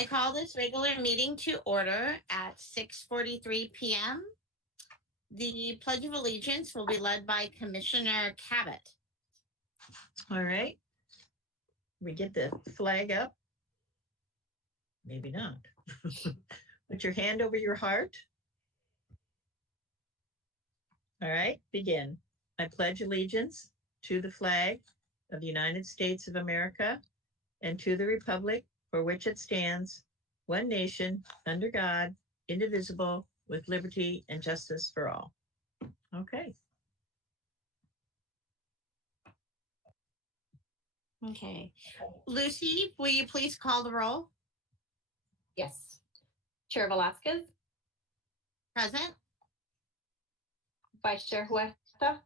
I call this regular meeting to order at 6:43 p.m. The Pledge of Allegiance will be led by Commissioner Cabot. All right. We get the flag up. Maybe not. Put your hand over your heart. All right, begin. I pledge allegiance to the flag of the United States of America and to the republic for which it stands, one nation, under God, indivisible, with liberty and justice for all. Okay. Okay. Lucy, will you please call the roll? Yes. Chair Velasquez, Present. Vice Chair Huerta,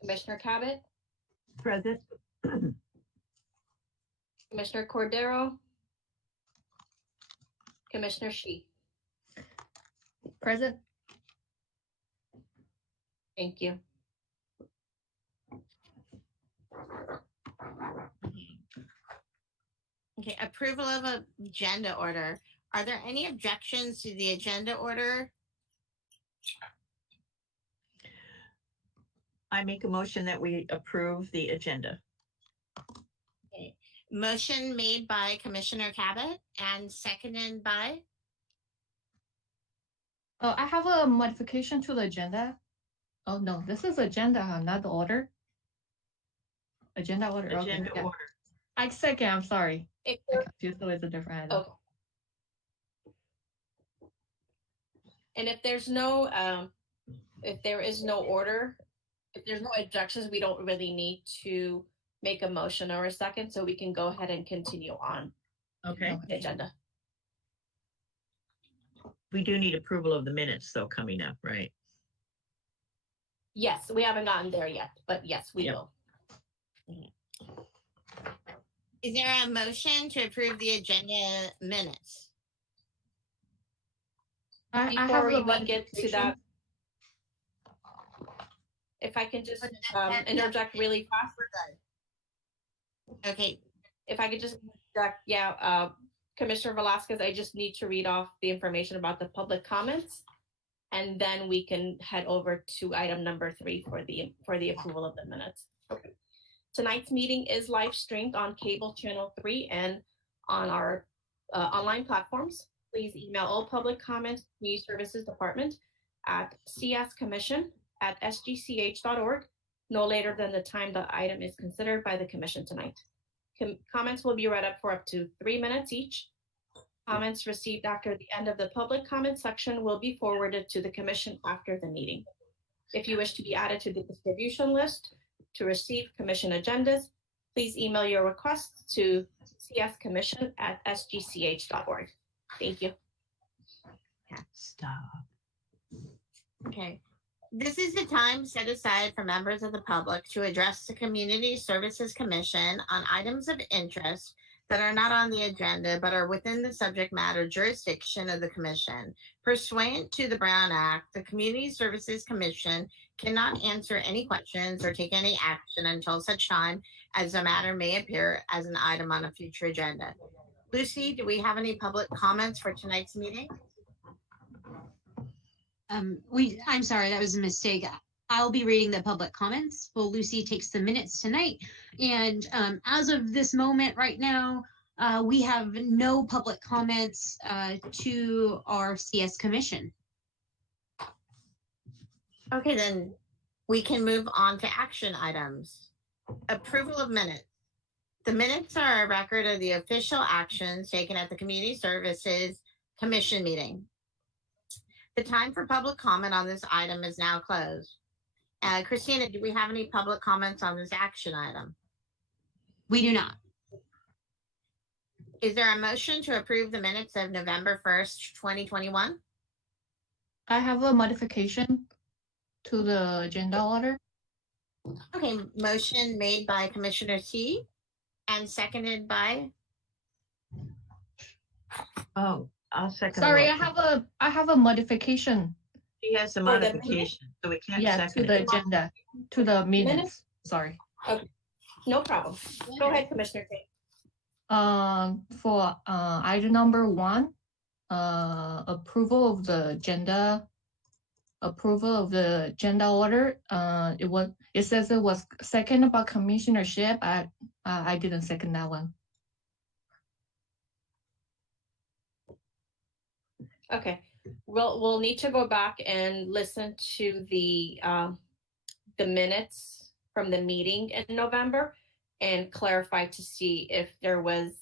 Commissioner Cabot, Present. Commissioner Cordero, Commissioner Shi. Present. Thank you. Okay, approval of agenda order. Are there any objections to the agenda order? I make a motion that we approve the agenda. Okay. Motion made by Commissioner Cabot and seconded by? Oh, I have a modification to the agenda. Oh, no, this is agenda, not the order. Agenda order. Agenda okay, yeah. order. I second, I'm sorry. If I there, confused it with a different item. okay. And if there's no, if there is no order, if there's no objections, we don't really need to make a motion or a second, so we can go ahead and continue on Okay. the agenda. We do need approval of the minutes though coming up, right? Yes, we haven't gotten there yet, but yes, we Yep. will. Is there a motion to approve the agenda minutes? I have Before a we get to that, modification. if I can just That- interject really fast. Okay, If I could just interject, yeah, Commissioner Velasquez, I just need to read off the information about the public comments. And then we can head over to item number 3 for the approval of the minutes. Okay. Tonight's meeting is live streamed on cable channel 3 and on our online platforms. Please email all public comments to Community Services Department at cscommission@sgch.org no later than the time the item is considered by the commission tonight. Comments will be read up for up to 3 minutes each. Comments received after the end of the public comment section will be forwarded to the commission after the meeting. If you wish to be added to the distribution list to receive commission agendas, please email your request to cscommission@sgch.org. Thank you. Stop. okay. This is the time set aside for members of the public to address the Community Services Commission on items of interest that are not on the agenda but are within the subject matter jurisdiction of the commission. Pursuant to the Brown Act, the Community Services Commission cannot answer any questions or take any action until such time as the matter may appear as an item on a future agenda. Lucy, do we have any public comments for tonight's meeting? I'm sorry, that was a mistake. I'll be reading the public comments while Lucy takes the minutes tonight. And as of this moment right now, we have no public comments to our CS Commission. Okay, then we can move on to action items. Approval of minutes. The minutes are a record of the official actions taken at the Community Services Commission meeting. The time for public comment on this item is now closed. Christina, do we have any public comments on this action item? We do not. Is there a motion to approve the minutes of November 1st, 2021? I have a modification to the agenda order. Okay, motion made by Commissioner T and seconded by? Oh, I'll second. Sorry, that. I have a modification. He has a For the modification, so we can't Yeah, to second the it. agenda, to the minutes. Minutes? Sorry. No problem. Go ahead, Commissioner Tate. For item number 1, approval of the agenda order. It says it was seconded by Commissioner Ship. I didn't second that one. Okay, we'll need to go back and listen to the minutes from the meeting in November and clarify to see if there was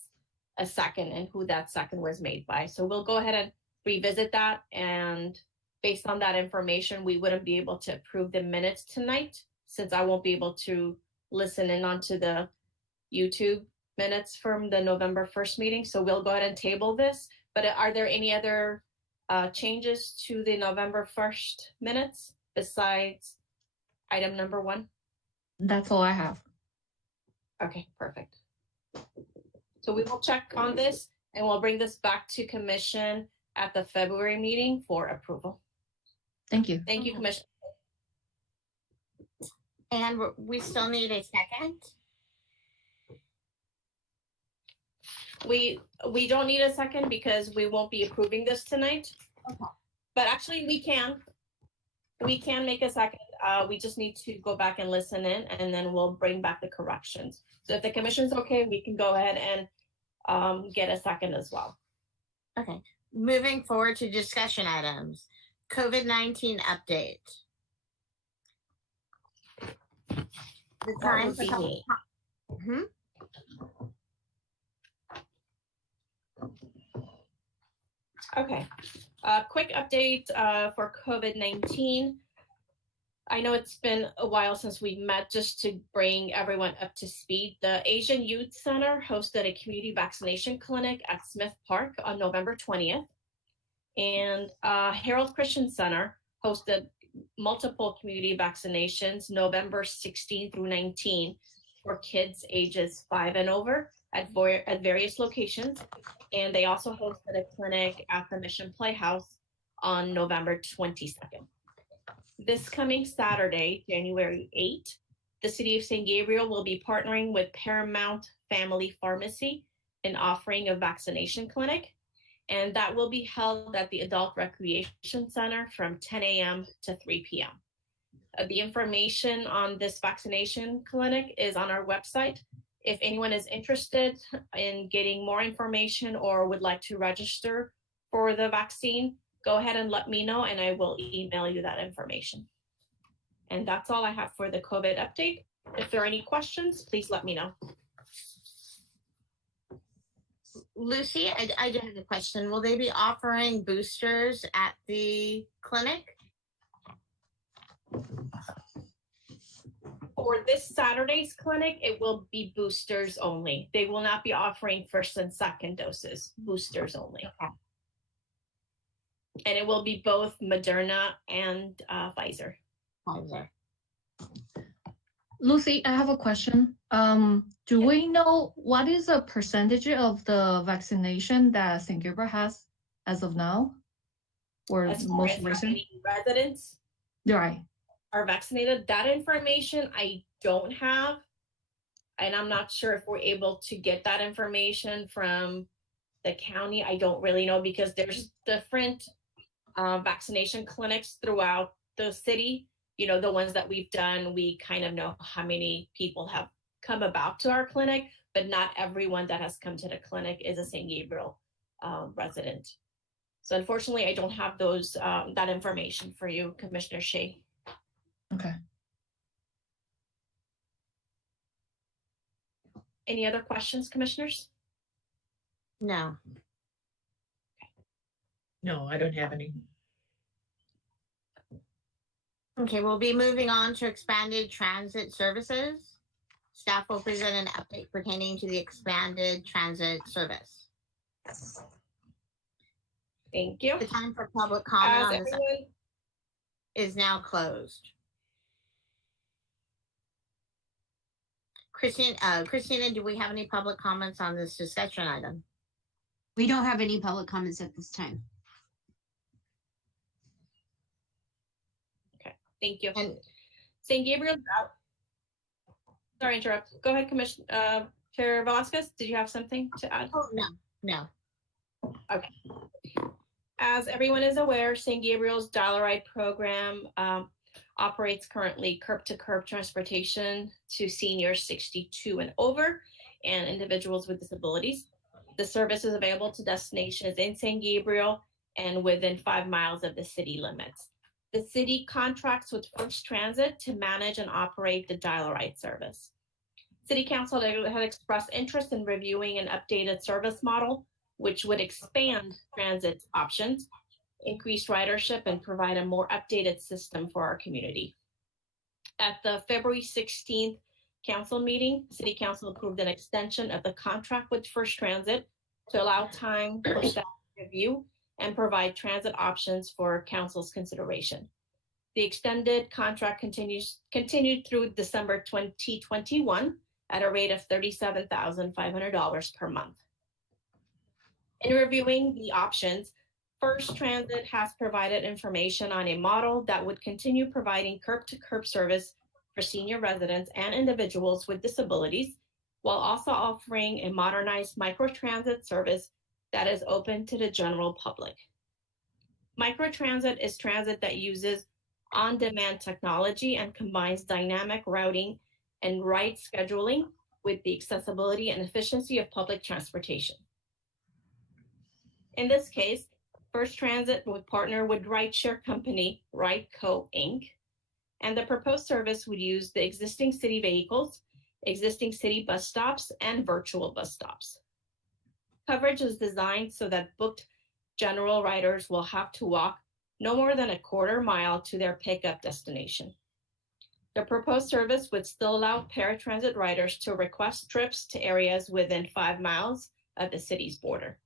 a second and who that second was made by. So we'll go ahead and revisit that, and based on that information, we wouldn't be able to approve the minutes tonight since I won't be able to listen in onto the YouTube minutes from the November 1st meeting. So we'll go ahead and table this. But are there any other changes to the November 1st minutes besides item number 1? That's all I have. Okay, perfect. So we will check on this and we'll bring this back to commission at the February meeting for approval. Thank you. Thank you, Commissioner. And we still need a second. We don't need a second because we won't be approving this tonight. Okay. But actually we can make a second. We just need to go back and listen in, and then we'll bring back the corrections. So if the commission's okay, we can go ahead and get a second as well. Okay. Moving forward to discussion items. COVID-19 update. The time would for be public me. Mhm. Okay, quick update for COVID-19. I know it's been a while since we met. Just to bring everyone up to speed, the Asian Youth Center hosted a community vaccination clinic at Smith Park on November 20th. And Harold Christian Center hosted multiple community vaccinations November 16 through 19 for kids ages 5 and over at various locations. And they also hosted a clinic at the Mission Playhouse on November 22nd. This coming Saturday, January 8th, the City of San Gabriel will be partnering with Paramount Family Pharmacy in offering a vaccination clinic. And that will be held at the Adult Recreation Center from 10 a.m. to 3 p.m. The information on this vaccination clinic is on our website. If anyone is interested in getting more information or would like to register for the vaccine, go ahead and let me know and I will email you that information. And that's all I have for the COVID update. If there are any questions, please let me know. Lucy, I do have a question. Will they be offering boosters at the clinic? For this Saturday's clinic, it will be boosters only. They will not be offering first and second doses, boosters only. Okay. And it will be both Moderna and Pfizer. Pfizer. Lucy, I have a question. Do we know what is the percentage of the vaccination that St. Gabriel has as of now? Or As far most as how recent? many residents Right. are vaccinated, that information I don't have. And I'm not sure if we're able to get that information from the county. I don't really know because there's different vaccination clinics throughout the city. You know, the ones that we've done, we kind of know how many people have come about to our clinic, but not everyone that has come to the clinic is a St. Gabriel resident. So unfortunately, I don't have those that information for you, Commissioner Shea. Okay. Any other questions, commissioners? No. No, I don't have any. Okay, we'll be moving on to expanded transit services. Staff will present an update pertaining to the expanded transit service. Thank you. The time for public comment As on this everyone, is now closed. Christina, do we have any public comments on this discussion item? We don't have any public comments at this time. thank you. And St. Gabriel's out. Sorry, interrupt. Go ahead, Chair Velasquez, did you have something to add? Oh, no. As everyone is aware, St. Gabriel's Dial-A-Ride program operates currently curb-to-curb transportation to seniors 62 and over and individuals with disabilities. The service is available to destinations in St. Gabriel and within 5 miles of the city limits. The city contracts with First Transit to manage and operate the Dial-A-Ride service. City Council had expressed interest in reviewing an updated service model, which would expand transit options, increase ridership, and provide a more updated system for our community. At the February 16th council meeting, City Council approved an extension of the contract with First Transit to allow time for staff to review and provide transit options for council's consideration. The extended contract continued through December 2021 at a rate of $37,500 per month. In reviewing the options, First Transit has provided information on a model that would continue providing curb-to-curb service for senior residents and individuals with disabilities, while also offering a modernized microtransit service that is open to the general public. Microtransit is transit that uses on-demand technology and combines dynamic routing and ride scheduling with the accessibility and efficiency of public transportation. In this case, First Transit would partner with rideshare company RideCo Inc., and the proposed service would use the existing city vehicles, existing city bus stops, and virtual bus stops. Coverage is designed so that booked general riders will have to walk no more than a quarter mile to their pickup destination. The proposed service would still allow paratransit riders to request trips to areas within 5 miles of the city's border.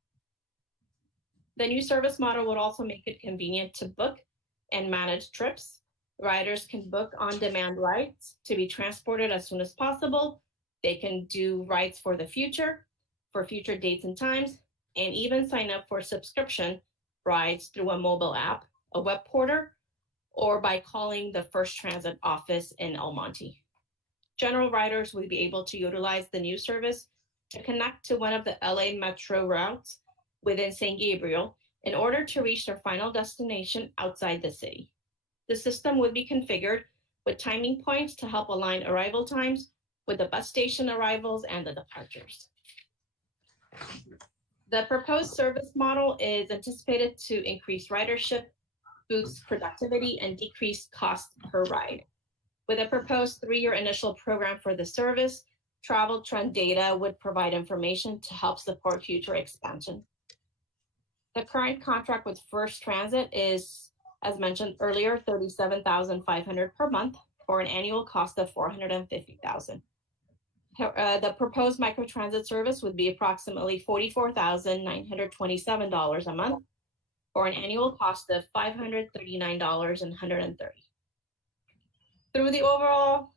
The new service model would also make it convenient to book and manage trips. Riders can book on-demand rides to be transported as soon as possible. They can do rides for future dates and times, and even sign up for subscription rides through a mobile app, a web portal, or by calling the First Transit office in El Monte. General riders will be able to utilize the new service to connect to one of the LA Metro routes within St. Gabriel in order to reach their final destination outside the city. The system would be configured with timing points to help align arrival times with the bus station arrivals and the departures. The proposed service model is anticipated to increase ridership, boost productivity, and decrease cost per ride. With a proposed 3-year initial program for the service, travel trend data would provide information to help support future expansion. The current contract with First Transit is, as mentioned earlier, $37,500 per month for an annual cost of $450,000. The proposed microtransit service would be approximately $44,927 a month for an annual cost of $539,130. Though the overall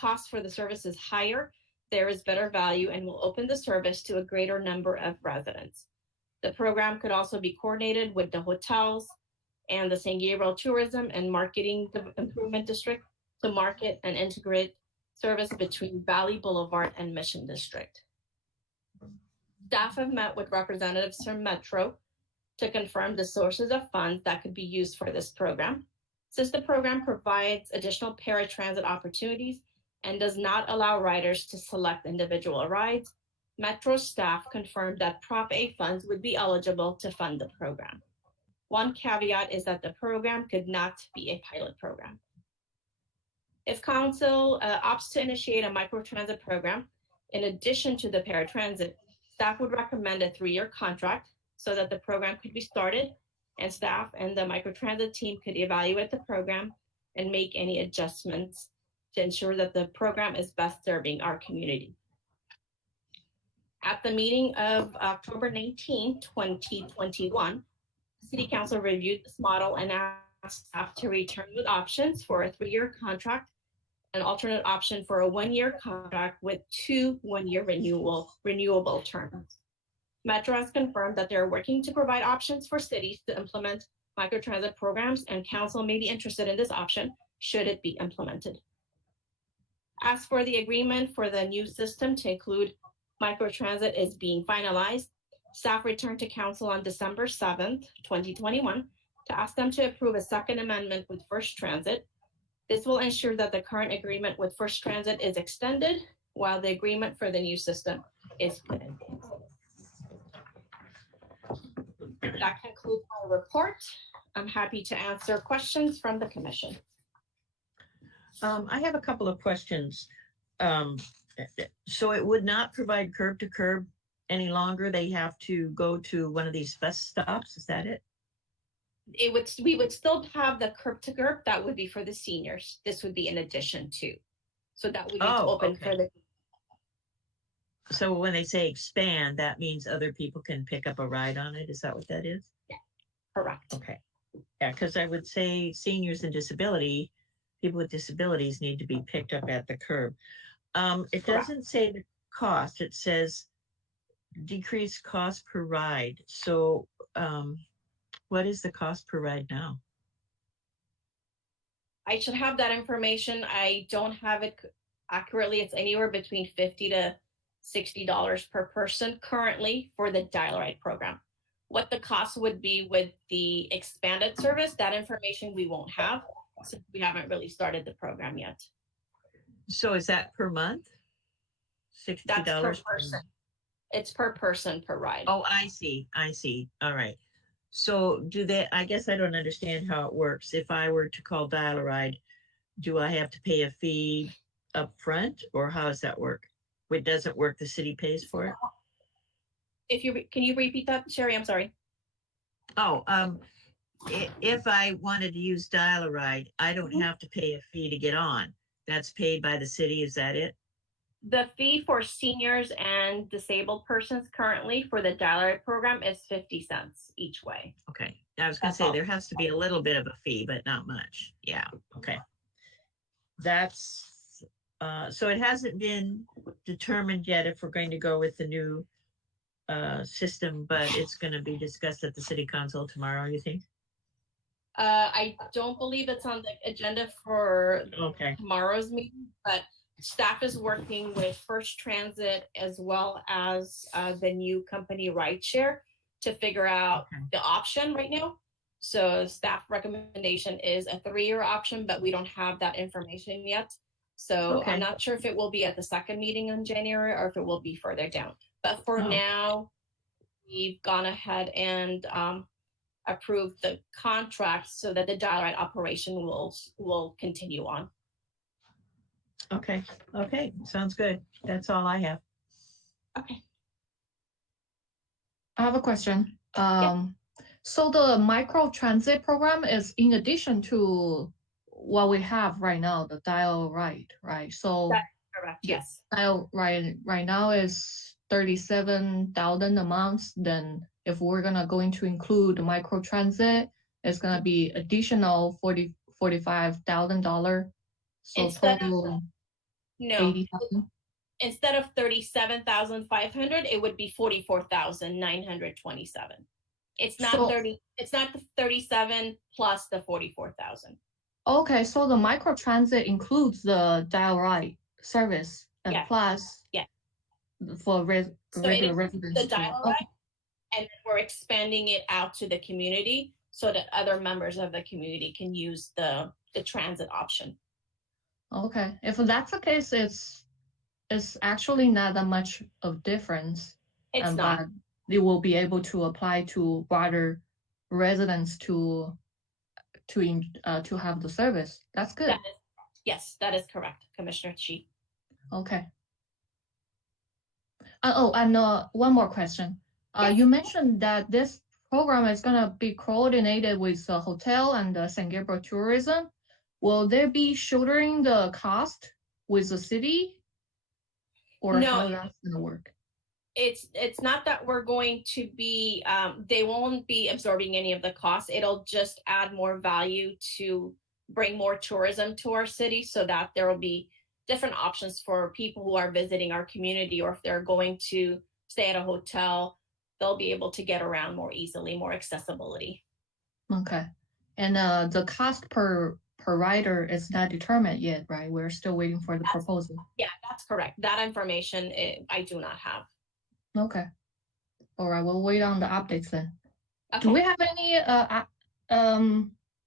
cost for the service is higher, there is better value and will open the service to a greater number of residents. The program could also be coordinated with the hotels and the San Gabriel Tourism and Marketing Improvement District to market and integrate service between Valley Boulevard and Mission District. Staff have met with representatives from Metro to confirm the sources of funds that could be used for this program. Since the program provides additional paratransit opportunities and does not allow riders to select individual rides, Metro staff confirmed that Prop A funds would be eligible to fund the program. One caveat is that the program could not be a pilot program. If council opts to initiate a microtransit program, in addition to the paratransit, staff would recommend a 3-year contract so that the program could be started and staff and the microtransit team could evaluate the program and make any adjustments to ensure that the program is best serving our community. At the meeting of October 19, 2021, City Council reviewed this model and asked staff to return with options for a 3-year contract, an alternate option for a 1-year contract with 2 1-year renewable terms. Metro has confirmed that they're working to provide options for cities to implement microtransit programs, and council may be interested in this option should it be implemented. As for the agreement for the new system to include microtransit is being finalized, staff returned to council on December 7th, 2021, to ask them to approve a second amendment with First Transit. This will ensure that the current agreement with First Transit is extended while the agreement for the new system is put in place. That concludes my report. I'm happy to answer questions from the commission. I have a couple of questions. So it would not provide curb to curb any longer? They have to go to one of these bus stops, is that it? We would still have the curb to curb. That would be for the seniors. This would be in addition to. So that would be open for the. So when they say expand, that means other people can pick up a ride on it? Is that what that is? Yeah, correct. Okay. Yeah, because I would say seniors and people with disabilities need to be picked up at the curb. It Correct. doesn't say the cost. It says decreased cost per ride. So what is the cost per ride now? I should have that information. I don't have it accurately. It's anywhere between $50 to $60 per person currently for the dial ride program. What the cost would be with the expanded service, that information we won't have since we haven't really started the program yet. So is that per month? $60 That's per person. It's per person per ride. Oh, I see. All right. So I guess I don't understand how it works. If I were to call dial a ride, do I have to pay a fee up front, or how does that work? It doesn't work, the city pays for it? Can you repeat that, Sherry? I'm sorry. Oh, if I wanted to use dial a ride, I don't have to pay a fee to get on. That's paid by the city, is that it? The fee for seniors and disabled persons currently for the dial ride program is 50 cents each way. Okay, I was gonna That's say all. there has to be a little bit of a fee, but not much. Yeah, okay. That's, so it hasn't been determined yet if we're going to go with the new system, but it's gonna be discussed at the city council tomorrow, you think? I don't believe it's on the agenda for Okay, tomorrow's meeting, but staff is working with First Transit as well as the new company Rideshare to figure out okay. the option right now. So staff recommendation is a 3-year option, but we don't have that information yet. So Okay. I'm not sure if it will be at the second meeting in January or if it will be further down. But for Oh. now, we've gone ahead and approved the contract so that the dial ride operation will continue on. Okay, sounds good. That's all I have. Okay. I have a question. So the micro transit program is in addition to what we have right now, the dial ride, right? So Correct. Yes. dial ride right now is 37,000 a month. Then if we're gonna going to include the micro transit, it's gonna be additional $45,000. So Instead of- total No. 80,000. Instead of 37,500, it would be 44,927. It's not So- 30. It's not the 37 plus the 44,000. Okay, so the micro transit includes the dial ride service and Yeah. plus Yeah. for So regular it residents. the dial ride, and we're expanding it out to the community so that other members of the community can use the transit option. Okay, if that's the case, it's actually not that much of difference. It's not. But they will be able to apply to broader residents to have the service. That's good. Yes, that is correct, Commissioner Chi. Okay. And one more question. Yes. You mentioned that this program is gonna be coordinated with the hotel and the San Gabriel Tourism. Will there be shouldering the cost with the city? Or No. how that's gonna work? It's not that we're going to be they won't be absorbing any of the costs. It'll just add more value to bring more tourism to our city so that there will be different options for people who are visiting our community, or if they're going to stay at a hotel, they'll be able to get around more easily, more accessibility. Okay. And the cost per per rider is not determined yet, right? We're still waiting for the proposal. Yeah, that's correct. That information I do not have. Okay. All right, we'll wait on the updates then. Okay. Do we have any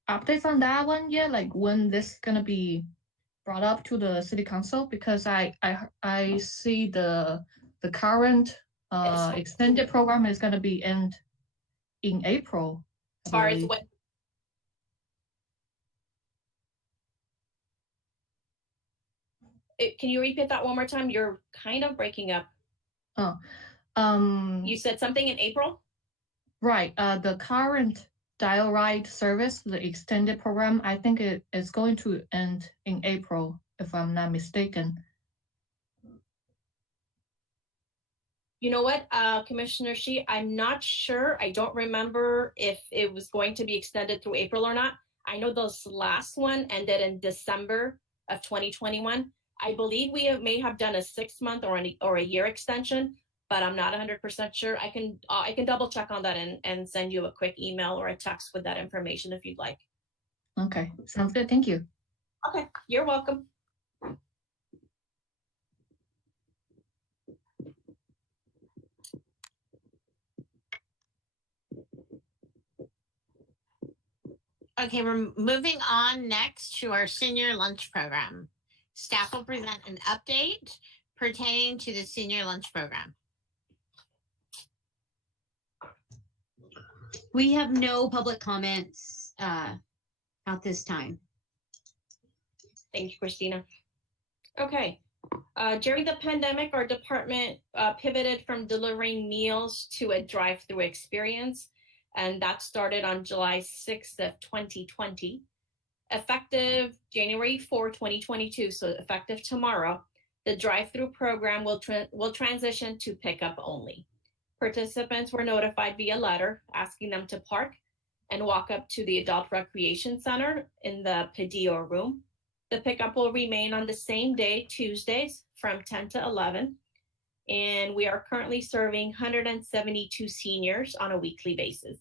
updates on that one yet? Like when this gonna be brought up to the city council? Because I see the current Yes. extended program is gonna be end in April. As far as believe. what can you repeat that one more time? You're kind of breaking up. Oh, You said something in April? right. The current dial ride service, the extended program, I think it is going to end in April, if I'm not mistaken. You know what, Commissioner Shi, I'm not sure. I don't remember if it was going to be extended through April or not. I know this last one ended in December of 2021. I believe we may have done a 6-month or a year extension, but I'm not 100% sure. I can double check on that and send you a quick email or a text with that information if you'd like. Okay, sounds good. Thank you. Okay, you're welcome. Okay, we're moving on next to our senior lunch program. Staff will present an update pertaining to the senior lunch program. We have no public comments at this time. Thank you, Christina. Okay. During the pandemic, our department pivoted from delivering meals to a drive-through experience, and that started on July 6th of 2020. Effective January 4, 2022, so effective tomorrow, the drive-through program will transition to pickup only. Participants were notified via letter asking them to park and walk up to the Adult Recreation Center in the Padillo room. The pickup will remain on the same day, Tuesdays, from 10 to 11. And we are currently serving 172 seniors on a weekly basis.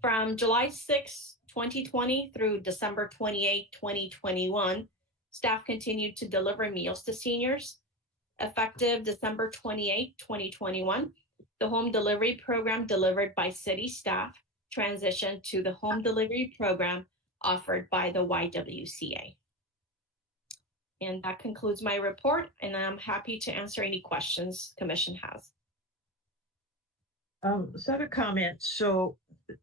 From July 6, 2020 through December 28, 2021, staff continued to deliver meals to seniors. Effective December 28, 2021, the home delivery program delivered by city staff transitioned to the home delivery program offered by the YWCA. And that concludes my report, and I'm happy to answer any questions Commission has. Sort of comment. So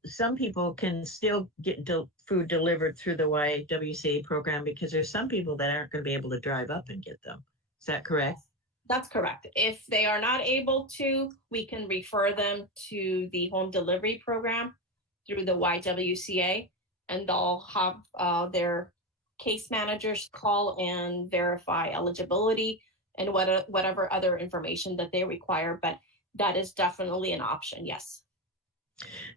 some people can still get food delivered through the YWCA program because there's some people that aren't going to be able to drive up and get them. Is that correct? That's correct. If they are not able to, we can refer them to the home delivery program through the YWCA, and they'll have their case managers call and verify eligibility and whatever other information that they require. But that is definitely an option, yes.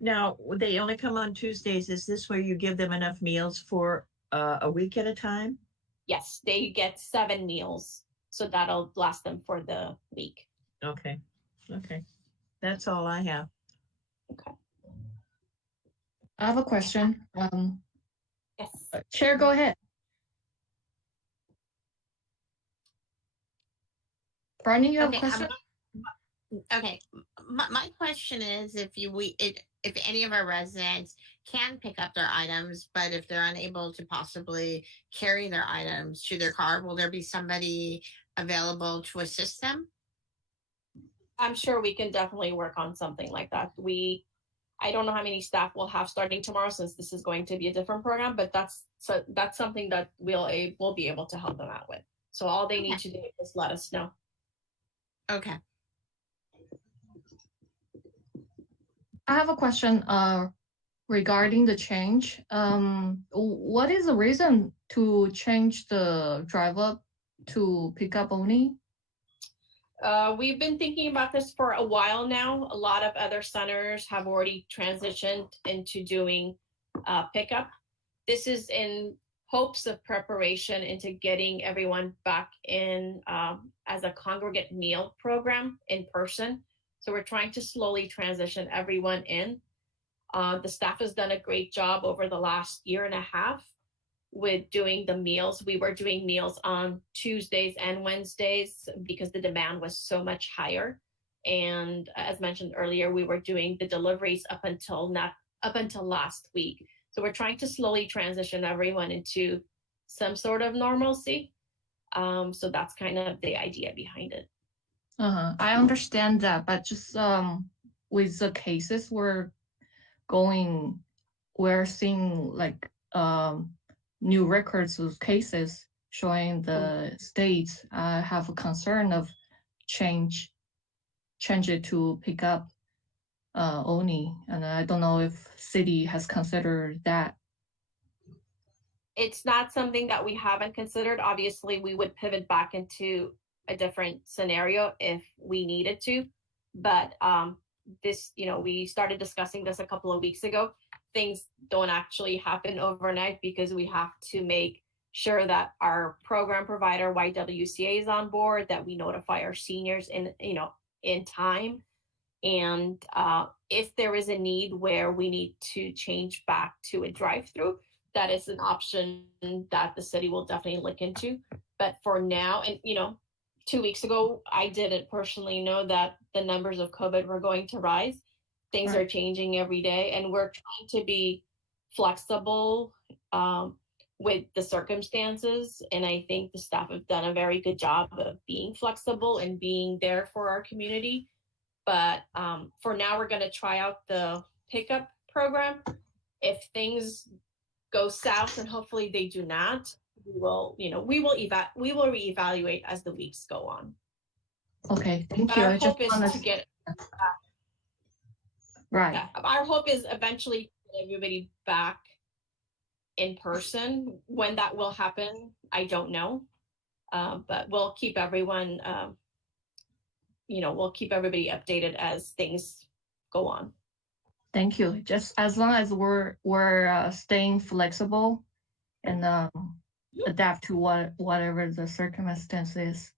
Now, they only come on Tuesdays. Is this where you give them enough meals for a week at a time? Yes, they get 7 meals. So that'll last them for the week. Okay. Okay. That's all I have. Okay. I have a question. Yes. Chair, go ahead. Brian, you have a question? Okay, my question is if any of our residents can pick up their items, but if they're unable to possibly carry their items to their car, will there be somebody available to assist them? I'm sure we can definitely work on something like that. I don't know how many staff we'll have starting tomorrow since this is going to be a different program, but that's something that we'll be able to help them out with. So all they need to do is let us know. Okay. I have a question regarding the change. What is the reason to change the drive up to pickup only? We've been thinking about this for a while now. A lot of other centers have already transitioned into doing pickup. This is in hopes of preparation into getting everyone back in as a congregate meal program in person. So we're trying to slowly transition everyone in. The staff has done a great job over the last year and a half with doing the meals. We were doing meals on Tuesdays and Wednesdays because the demand was so much higher. And as mentioned earlier, we were doing the deliveries up until last week. So we're trying to slowly transition everyone into some sort of normalcy. So that's kind of the idea behind it. I understand that, but just with the cases we're seeing like new records of cases showing the states have a concern of change it to pick up only, and I don't know if city has considered that. It's not something that we haven't considered. Obviously, we would pivot back into a different scenario if we needed to, but this, we started discussing this a couple of weeks ago. Things don't actually happen overnight because we have to make sure that our program provider YWCA is on board, that we notify our seniors in time, and if there is a need where we need to change back to a drive-through, that is an option that the city will definitely look into. But for now, and 2 weeks ago, I didn't personally know that the numbers of COVID were going to rise. Things are changing every day, and we're trying to be flexible with the circumstances. And I think the staff have done a very good job of being flexible and being there for our community. But for now, we're going to try out the pickup program. If things go south, and hopefully they do not, we will reevaluate as the weeks go on. Okay, thank But you. our I hope just is want to get right. Yeah, our hope is eventually to get everybody back in person. When that will happen, I don't know. But we'll keep everyone, we'll keep everybody updated as things go on. Thank you. Just as long as we're staying flexible and adapt to whatever the circumstances,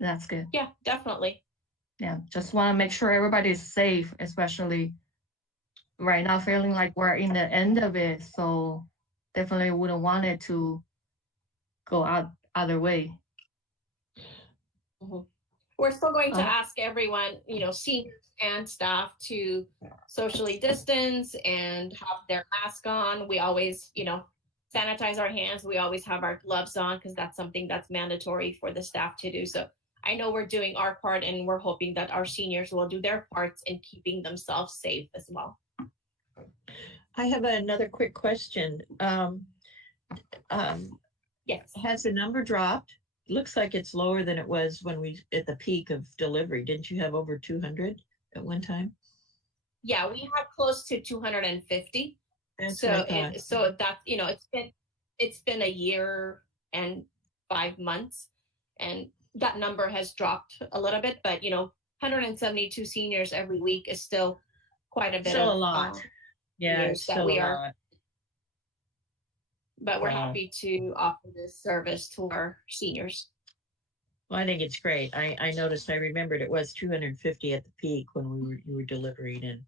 that's good. Yeah, definitely. Yeah, just want to make sure everybody's safe, especially right now, feeling like we're in the end of it. So definitely wouldn't want it to go out other way. Mm-hmm. We're still going to ask everyone, seniors and staff, to socially distance and have their mask on. We always, sanitize our hands. We always have our gloves on because that's something that's mandatory for the staff to do. So I know we're doing our part, and we're hoping that our seniors will do their parts in keeping themselves safe as well. I have another quick question. Yes. Has the number dropped? Looks like it's lower than it was when at the peak of delivery. Didn't you have over 200 at one time? Yeah, we had close to 250. That's so that's it's been a year and 5 months, and that number has dropped a little bit, but 172 seniors every week is still quite a bit. Still a lot. Yeah, it's still a lot. But we're happy to offer this service to our seniors. Well, I think it's great. I noticed, I remembered it was 250 at the peak when you were delivering, and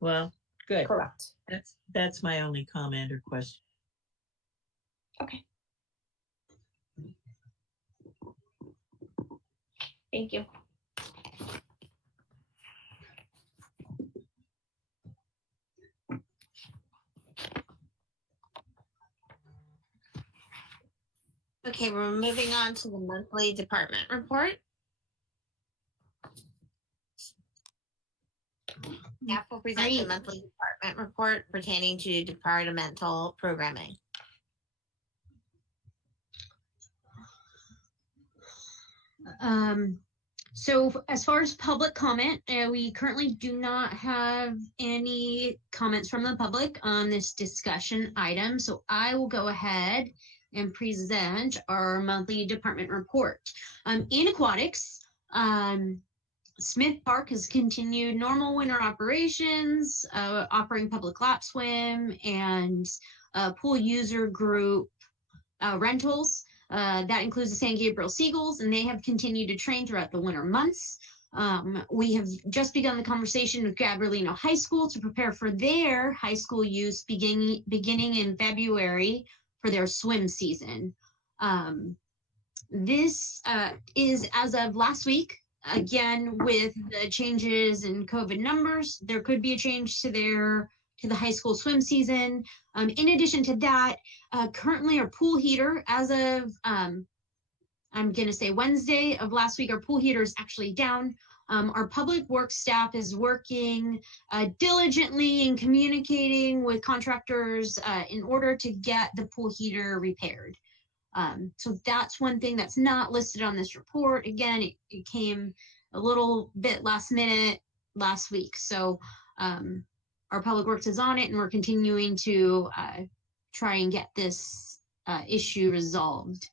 well, good. Correct. That's my only comment or question. Okay. Thank you. Okay, we're moving on to the monthly department report. Staff will present the monthly department report pertaining to departmental programming. So as far as public comment, we currently do not have any comments from the public on this discussion item. So I will go ahead and present our monthly department report. In aquatics, Smith Park has continued normal winter operations, offering public lap swim and pool user group rentals. That includes the San Gabriel Seagulls, and they have continued to train throughout the winter months. We have just begun the conversation with Gabriel High School to prepare for their high school use beginning in February for their swim season. This is as of last week. Again, with the changes in COVID numbers, there could be a change to the high school swim season. In addition to that, currently our pool heater, as of I'm going to say Wednesday of last week, our pool heater is actually down. Our public works staff is working diligently and communicating with contractors in order to get the pool heater repaired. So that's one thing that's not listed on this report. Again, it came a little bit last minute last week. So our public works is on it, and we're continuing to try and get this issue resolved.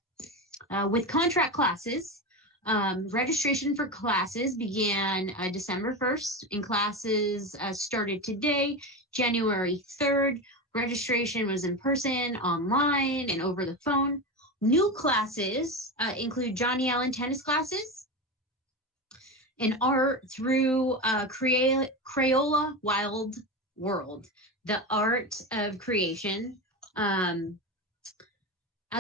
With contract classes, registration for classes began December 1st, and classes started today, January 3rd. Registration was in person, online, and over the phone. New classes include Johnny Allen tennis classes and art through Crayola Wild World, the art of creation. As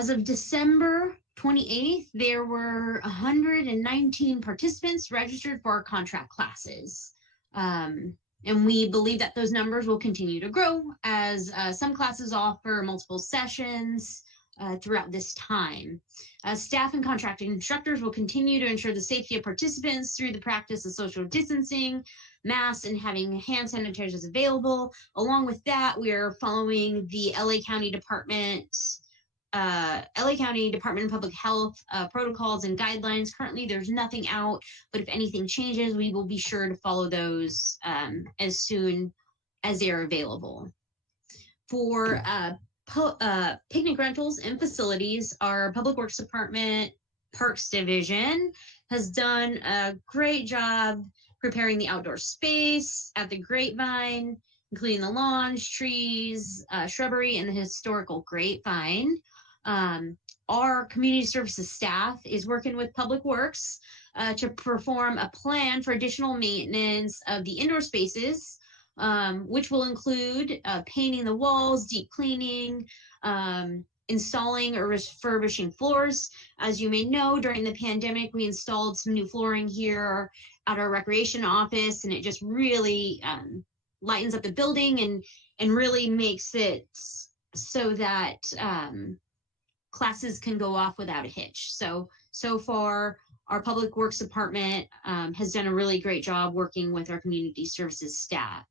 of December 28th, there were 119 participants registered for our contract classes. And we believe that those numbers will continue to grow as some classes offer multiple sessions throughout this time. Staff and contracting instructors will continue to ensure the safety of participants through the practice of social distancing, masks, and having hand sanitizers available. Along with that, we are following the LA County Department of Public Health protocols and guidelines. Currently, there's nothing out, but if anything changes, we will be sure to follow those as soon as they are available. For picnic rentals and facilities, our Public Works Department Parks Division has done a great job preparing the outdoor space at the Grapevine, including the lawns, trees, shrubbery, and the historical Grapevine. Our community services staff is working with Public Works to perform a plan for additional maintenance of the indoor spaces, which will include painting the walls, deep cleaning, installing or refurbishing floors. As you may know, during the pandemic, we installed some new flooring here at our recreation office, and it just really lightens up the building and really makes it so that classes can go off without a hitch. So far, our Public Works Department has done a really great job working with our community services staff.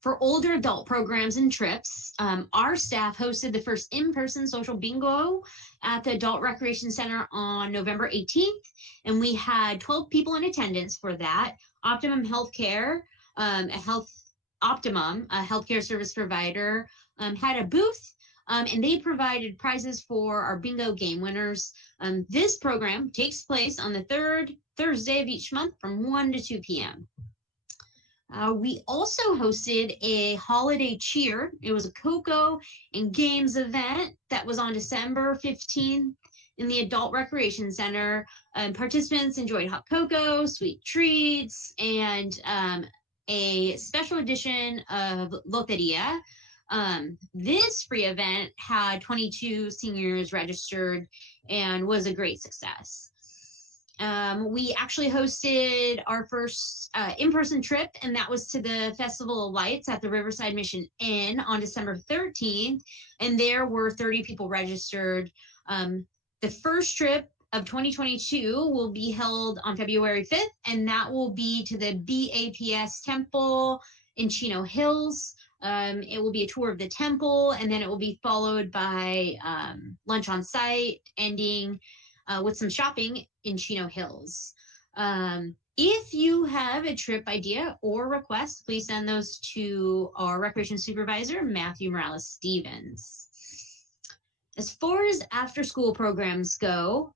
For older adult programs and trips, our staff hosted the first in-person social bingo at the Adult Recreation Center on November 18th, and we had 12 people in attendance for that. Optimum Healthcare, a healthcare service provider, had a booth, and they provided prizes for our bingo game winners. This program takes place on the third Thursday of each month from 1 to 2 p.m. We also hosted a holiday cheer. It was a cocoa and games event that was on December 15th in the Adult Recreation Center. Participants enjoyed hot cocoa, sweet treats, and a special edition of Loteria. This free event had 22 seniors registered and was a great success. We actually hosted our first in-person trip, and that was to the Festival of Lights at the Riverside Mission Inn on December 13th, and there were 30 people registered. The first trip of 2022 will be held on February 5th, and that will be to the BAPS Temple in Chino Hills. It will be a tour of the temple, and then it will be followed by lunch on site, ending with some shopping in Chino Hills. If you have a trip idea or request, please send those to our Recreation Supervisor, Matthew Morales-Stevens. As far as after-school programs go,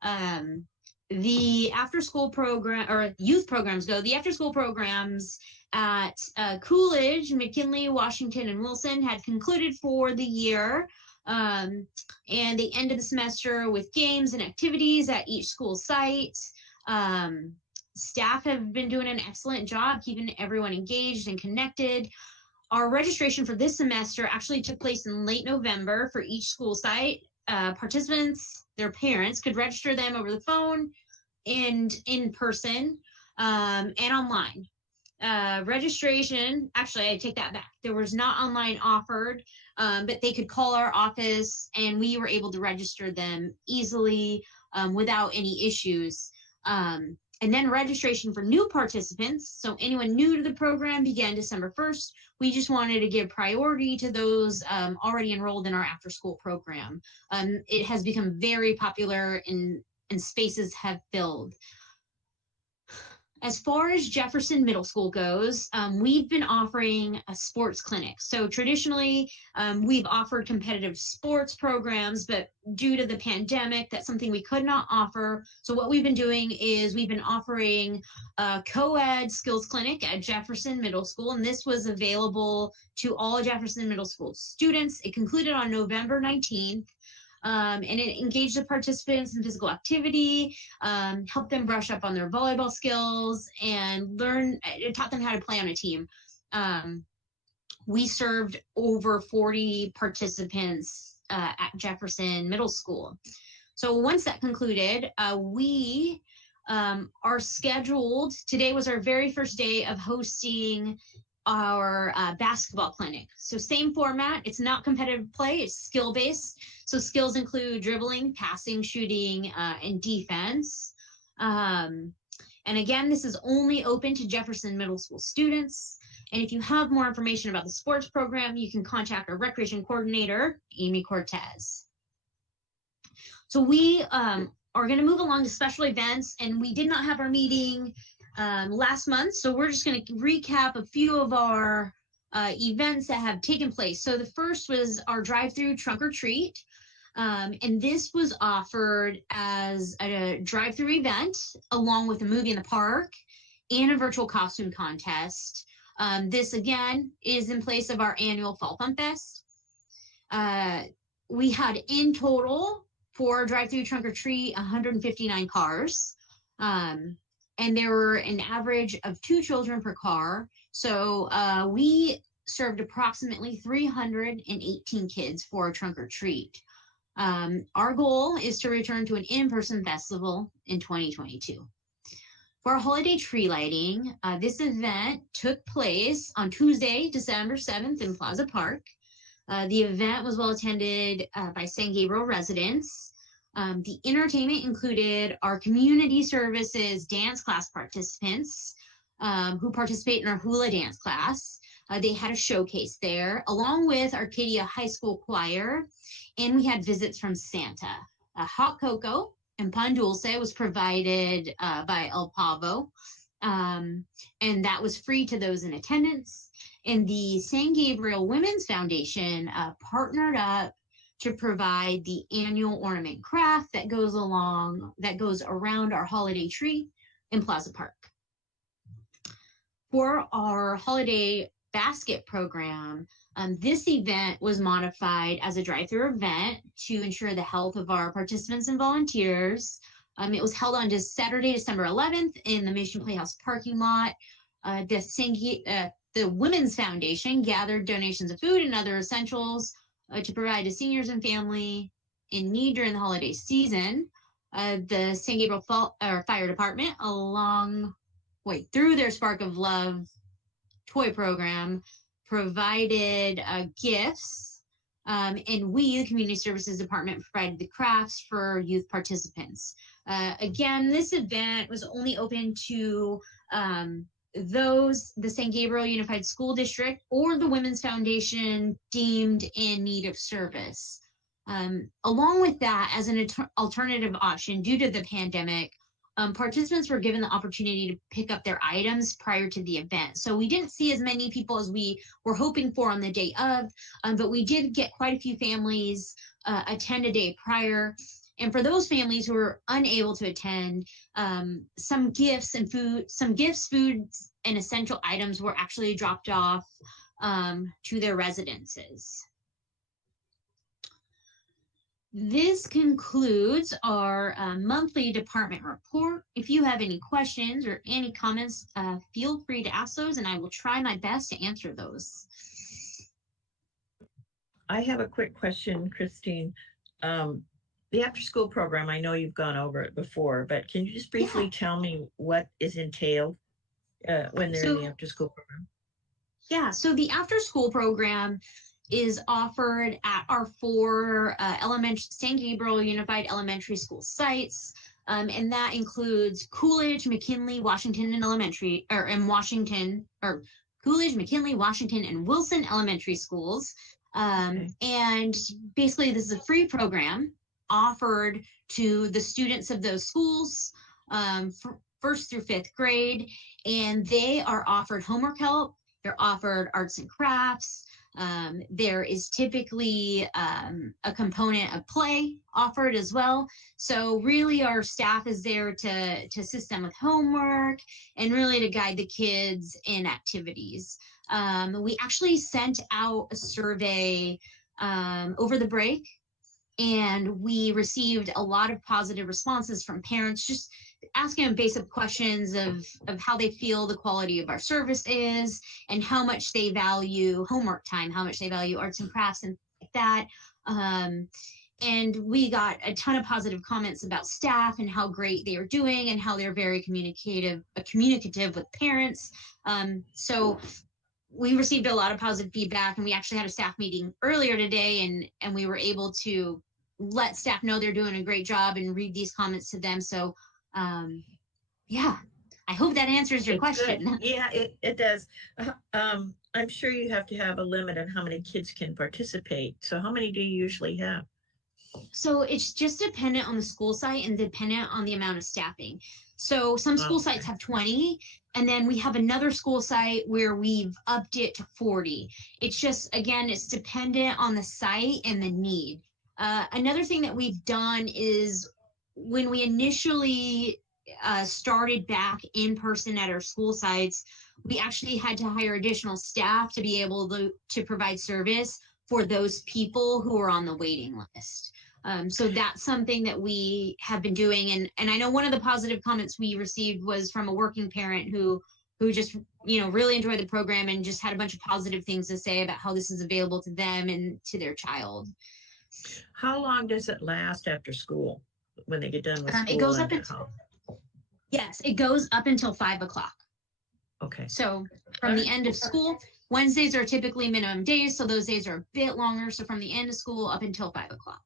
the after-school program or youth programs go, the after-school programs at Coolidge, McKinley, Washington, and Wilson had concluded for the year. And they ended the semester with games and activities at each school site. Staff have been doing an excellent job keeping everyone engaged and connected. Our registration for this semester actually took place in late November for each school site. Participants, their parents, could register them over the phone and in person and online. Registration, actually, I take that back. There was not online offered, but they could call our office and we were able to register them easily without any issues. And then registration for new participants, so anyone new to the program, began December 1st. We just wanted to give priority to those already enrolled in our after school program. It has become very popular and spaces have filled. As far as Jefferson Middle School goes, we've been offering a sports clinic. So traditionally, we've offered competitive sports programs, but due to the pandemic, that's something we could not offer. So what we've been doing is we've been offering a co-ed skills clinic at Jefferson Middle School, and this was available to all Jefferson Middle School students. It concluded on November 19th. And it engaged the participants in physical activity, helped them brush up on their volleyball skills, and it taught them how to play on a team. We served over 40 participants at Jefferson Middle School. So once that concluded, we are scheduled, today was our very first day of hosting our basketball clinic. So same format, it's not competitive play, it's skill-based. So skills include dribbling, passing, shooting, and defense. And again, this is only open to Jefferson Middle School students. And if you have more information about the sports program, you can contact our recreation coordinator, Amy Cortez. So we are gonna move along to special events, and we did not have our meeting last month. So we're just gonna recap a few of our events that have taken place. So the first was our drive-through trunk or treat. And this was offered as a drive-through event along with a movie in the park and a virtual costume contest. This again is in place of our annual Fall Fun Fest. We had in total for drive-through trunk or treat 159 cars. And there were an average of 2 children per car. So we served approximately 318 kids for a trunk or treat. Our goal is to return to an in-person festival in 2022. For our holiday tree lighting, this event took place on Tuesday, December 7th in Plaza Park. The event was well attended by San Gabriel residents. The entertainment included our community services dance class participants who participate in our hula dance class. They had a showcase there, along with Arcadia High School Choir, and we had visits from Santa. Hot cocoa and pan dulce was provided by El Pavo, and that was free to those in attendance. And the San Gabriel Women's Foundation partnered up to provide the annual ornament craft that goes around our holiday tree in Plaza Park. For our holiday basket program, this event was modified as a drive-through event to ensure the health of our participants and volunteers. It was held on Saturday, December 11th in the Mission Playhouse parking lot. The Women's Foundation gathered donations of food and other essentials to provide to seniors and family in need during the holiday season. The San Gabriel Fire Department, through their Spark of Love toy program, provided gifts, and we, the Community Services Department, provided the crafts for youth participants. Again, this event was only open to the San Gabriel Unified School District or the Women's Foundation deemed in need of service. Along with that, as an alternative option due to the pandemic, participants were given the opportunity to pick up their items prior to the event. So we didn't see as many people as we were hoping for on the day of, but we did get quite a few families attend a day prior. And for those families who were unable to attend, some gifts, foods, and essential items were actually dropped off to their residences. this concludes our monthly department report. If you have any questions or any comments, feel free to ask those and I will try my best to answer those. I have a quick question, Christine. The after-school program, I know you've gone over it before, but can you just briefly tell me what is entailed when they're in the after-school program? Yeah, so the after-school program is offered at our 4 San Gabriel Unified Elementary School sites. And that includes Coolidge, McKinley, Washington, and Coolidge, McKinley, Washington, and Wilson Elementary Schools. And basically, this is a free program offered to the students of those schools, first through 5th grade, and they are offered homework help. They're offered arts and crafts. There is typically a component of play offered as well. So really our staff is there to assist them with homework and really to guide the kids in activities. We actually sent out a survey over the break, and we received a lot of positive responses from parents, just asking them basic questions of how they feel the quality of our service is and how much they value homework time, how much they value arts and crafts and like that. And we got a ton of positive comments about staff and how great they are doing and how they're very communicative with parents. So we received a lot of positive feedback, and we actually had a staff meeting earlier today, and we were able to let staff know they're doing a great job and read these comments to them. So yeah, I hope that answers your question. Good. Yeah, it does. I'm sure you have to have a limit on how many kids can participate. So how many do you usually have? So it's just dependent on the school site and dependent on the amount of staffing. So some school sites have 20, and then we have another school site where we've upped it to 40. It's just, again, it's dependent on the site and the need. Another thing that we've done is when we initially started back in person at our school sites, we actually had to hire additional staff to be able to provide service for those people who are on the waiting list. So that's something that we have been doing. And I know one of the positive comments we received was from a working parent who just, really enjoyed the program and just had a bunch of positive things to say about how this is available to them and to their child. How long does it last after school when they get done with school? It goes up until, yes, it goes up until 5 o'clock. Okay. So from the end of school, Wednesdays are typically minimum days. So those days are a bit longer. So from the end of school up until 5 o'clock.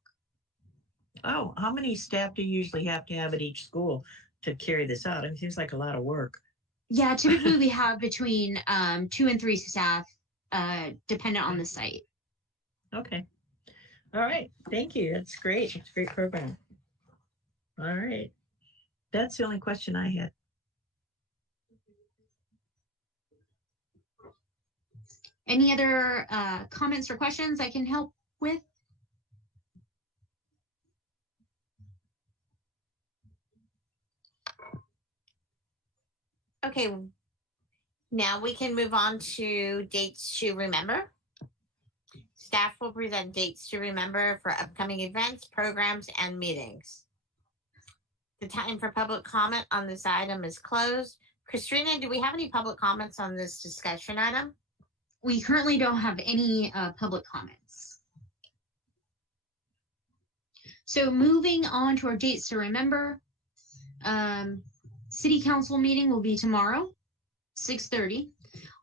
Oh, how many staff do you usually have to have at each school to carry this out? It seems like a lot of work. Yeah, typically we have between 2 and 3 staff, dependent on the site. Okay. All right. Thank you. That's great. It's a great program. All right. That's the only question I had. Any other comments or questions I can help with? Okay, now we can move on to dates to remember. Staff will present dates to remember for upcoming events, programs, and meetings. The time for public comment on this item is closed. Christina, do we have any public comments on this discussion item? We currently don't have any public comments. So moving on to our dates to remember, City Council meeting will be tomorrow, 6:30.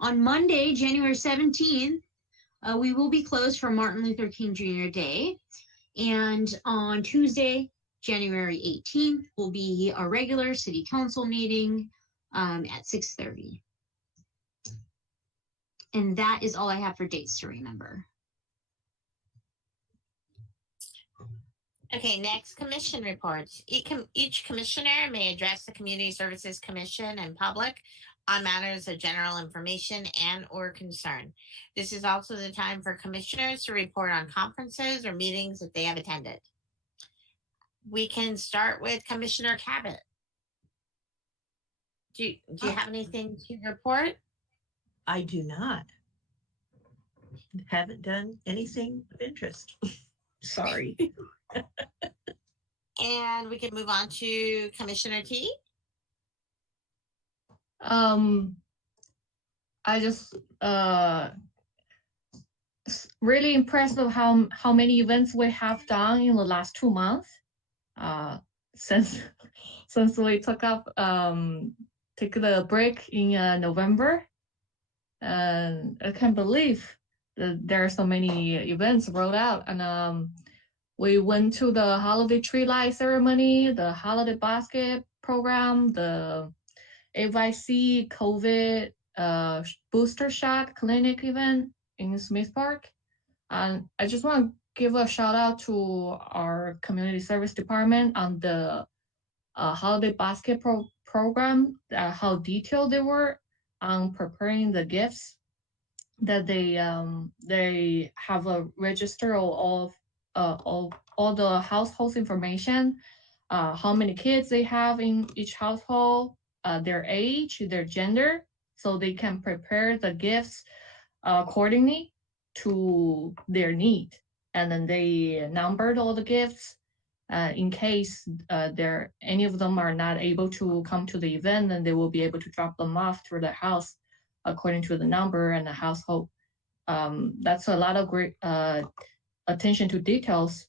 On Monday, January 17th, we will be closed for Martin Luther King Jr. Day. And on Tuesday, January 18th, will be our regular City Council meeting at 6:30. And that is all I have for dates to remember. Okay, next commission reports. Each commissioner may address the Community Services Commission and public on matters of general information and or concern. This is also the time for commissioners to report on conferences or meetings that they have attended. We can start with Commissioner Cabot. Do you have anything to report? I do not. Haven't done anything of interest. Sorry. And we can move on to Commissioner T. I just really impressed of how many events we have done in the last 2 months. Since we took the break in November, and I can't believe that there are so many events rolled out. And we went to the holiday tree light ceremony, the holiday basket program, the AYC COVID booster shot clinic event in Smith Park. And I just want to give a shout out to our community service department on the holiday basket program, how detailed they were on preparing the gifts, that they have a register of all the households information, how many kids they have in each household, their age, their gender, so they can prepare the gifts accordingly to their need. And then they numbered all the gifts in case any of them are not able to come to the event, then they will be able to drop them off to the house according to the number and the household. That's a lot of great attention to details.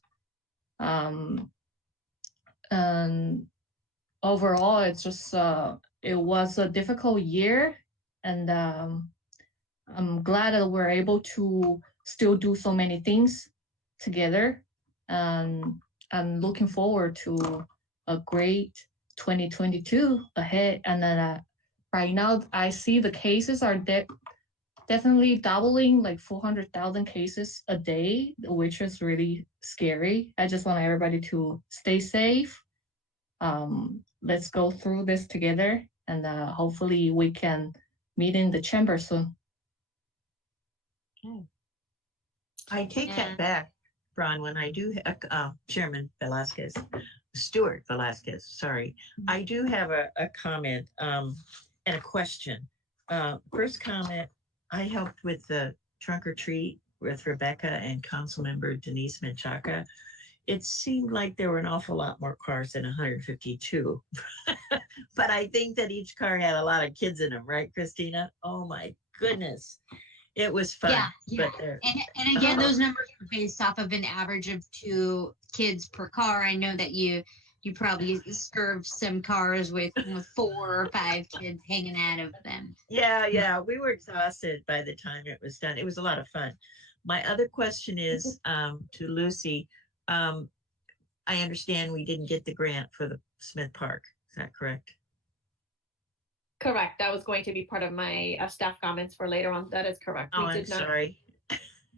And overall, it's just it was a difficult year, and I'm glad that we're able to still do so many things together. And I'm looking forward to a great 2022 ahead. And then right now, I see the cases are definitely doubling, like 400,000 cases a day, which is really scary. I just want everybody to stay safe. Let's go through this together, and hopefully we can meet in the chamber soon. I take that back, Bronwyn. I do, Chairman Velasquez, Stuart Velasquez, sorry. I do have a comment and a question. First comment, I helped with the trunk or treat with Rebecca and Councilmember Denise Menchaca. It seemed like there were an awful lot more cars than 152. But I think that each car had a lot of kids in them, right, Christina? Oh my goodness. It was fun. Yeah. But and again, those numbers are based off of an average of 2 kids per car. I know that you probably served some cars with 4 or 5 kids hanging out of them. Yeah. We were exhausted by the time it was done. It was a lot of fun. My other question is to Lucy. I understand we didn't get the grant for the Smith Park. Is that correct? Correct. That was going to be part of my staff comments for later on. That is correct. Oh, I'm sorry.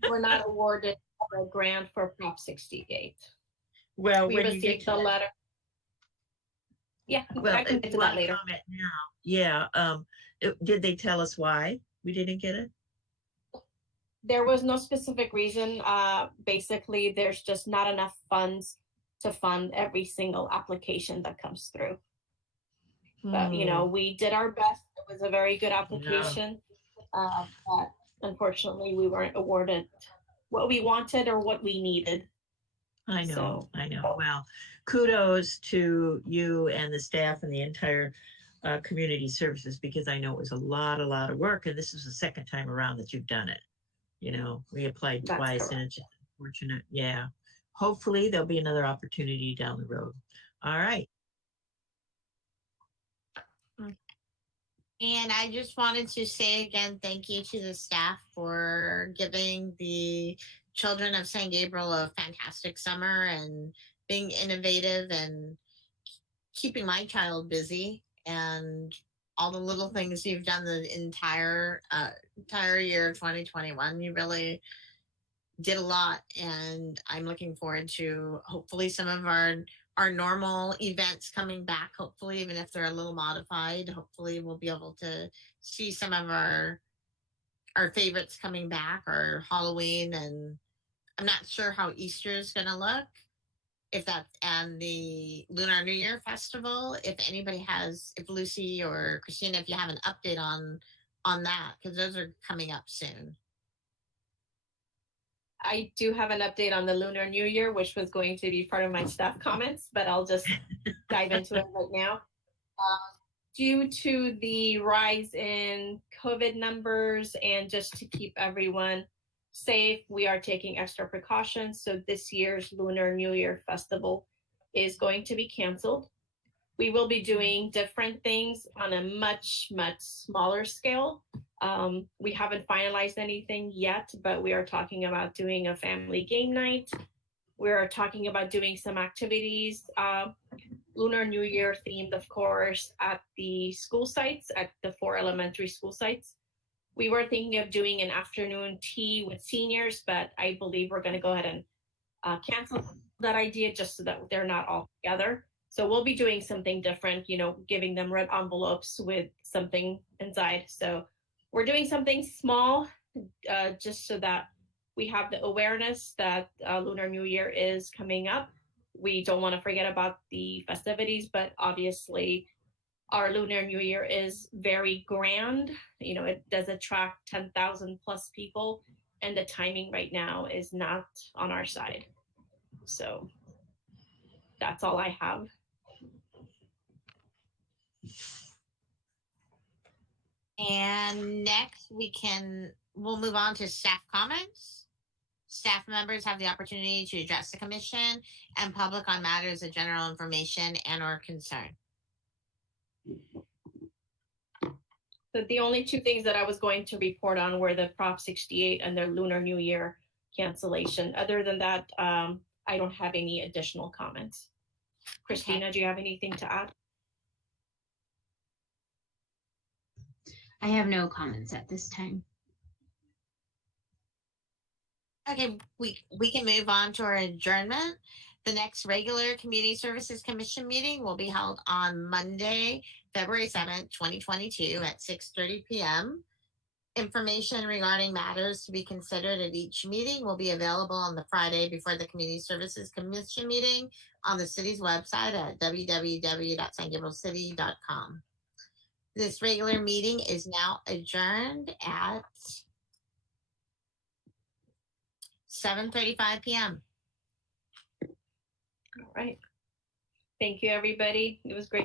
We're not awarded a grant for Prop 68. Well, We when you received get the to letter. Yeah, well, I can if get you to that want to later. comment now, yeah. Did they tell us why we didn't get it? There was no specific reason. Basically, there's just not enough funds to fund every single application that comes through. But we did our best. It was a very good application, but unfortunately, we weren't awarded what we wanted or what we needed. I know. Well, kudos to you and the staff and the entire community services, because I know it was a lot of work, and this is the second time around that you've done it. We applied That's twice, correct. and it's unfortunate. Yeah. Hopefully there'll be another opportunity down the road. All right. And I just wanted to say again, thank you to the staff for giving the children of San Gabriel a fantastic summer and being innovative and keeping my child busy, and all the little things you've done the entire year of 2021. You really did a lot, and I'm looking forward to hopefully some of our normal events coming back. Hopefully, even if they're a little modified, hopefully we'll be able to see some of our favorites coming back, or Halloween, and I'm not sure how Easter is going to look, if that's, and the Lunar New Year Festival. If anybody has, if Lucy or Christina, if you have an update on that, because those are coming up soon. I do have an update on the Lunar New Year, which was going to be part of my staff comments, but I'll just dive into it right now. Due to the rise in COVID numbers and just to keep everyone safe, we are taking extra precautions. So this year's Lunar New Year Festival is going to be canceled. We will be doing different things on a much, much smaller scale. We haven't finalized anything yet, but we are talking about doing a family game night. We are talking about doing some activities, Lunar New Year themed, of course, at the school sites, at the 4 elementary school sites. We were thinking of doing an afternoon tea with seniors, but I believe we're going to go ahead and cancel that idea just so that they're not all together. So we'll be doing something different, you know, giving them red envelopes with something inside. So we're doing something small, just so that we have the awareness that Lunar New Year is coming up. We don't want to forget about the festivities, but obviously our Lunar New Year is very grand. You know, it does attract 10,000 plus people, and the timing right now is not on our side. So that's all I have. And next we'll move on to staff comments. Staff members have the opportunity to address the commission and public on matters of general information and or concern. So the only two things that I was going to report on were the Prop 68 and their Lunar New Year cancellation. Other than that, I don't have any additional comments. Christina, Okay. do you have anything to add? I have no comments at this time. Okay, we can move on to our adjournment. The next regular Community Services Commission meeting will be held on Monday, February 7th, 2022 at 6:30 p.m. Information regarding matters to be considered at each meeting will be available on the Friday before the Community Services Commission meeting on the city's website at www.sangabrielcity.com. This regular meeting is now adjourned at 7:35 p.m. All right. Thank you, everybody. It was great